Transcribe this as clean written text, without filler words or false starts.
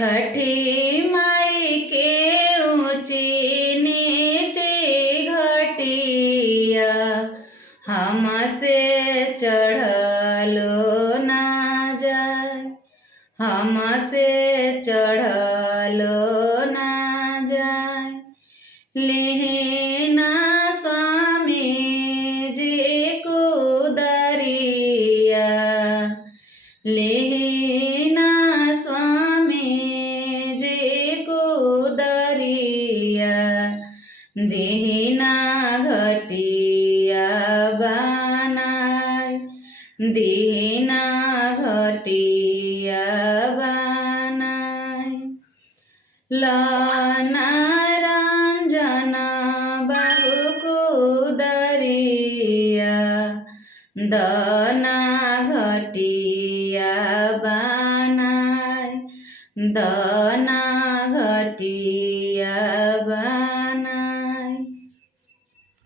छठी माई के ऊँची नीची घटिया हमसे चढ़लो ना जाए, हमसे चढ़लो ना जाए। लेना स्वामी जी कुदरिया, लेना स्वामी जी कुदरिया। दीना घटिया बनाय, दीना घटिया बनाय। लाना रंजन बहु कुदरिया, दना घटिया बनाय, दना घटिया बनाय।